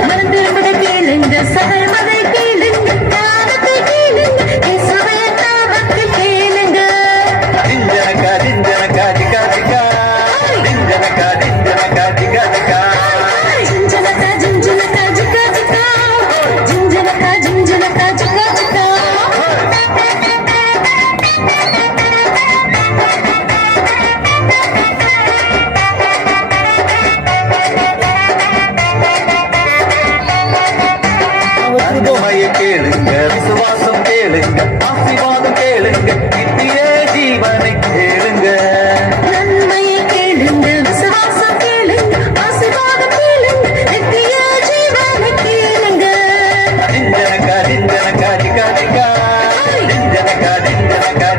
மறந்திருப்பதை கேளுங்க, சகலமதை கேளுங்க, காலத்தை கேளுங்க, இயேசுவே நாமத்தை கேளுங்க. ஜிஞ்சனக்கா ஜிஞ்சனக்கா ஜிகா ஜிகா ஜிஞ்சனக்கா ஜிஞ்சனக்கா ஜிகா ஜிகா ஜிஞ்சனக்கா ஜிஞ்சனக்கா ஜிகா ஜிகா ஜிஞ்சனக்கா ஜிஞ்சனக்கா ஜிகா ஜிகா. நன்மைய கேளுங்க, விசுவாசம் கேளுங்க, ஆசீர்வாதம் கேளுங்க, நித்திய ஜீவனை கேளுங்க. நன்மையை கேளுங்க, விசுவாசம் கேளுங்க, ஆசீர்வாதம் கேளுங்க, நித்திய ஜீவனை கேளுங்க. ஜிஞ்சனக்கா ஜிஞ்சனக்கா ஜிகா ஜிகா ஜிஞ்சனக்கா ஜிஞ்சனக்கா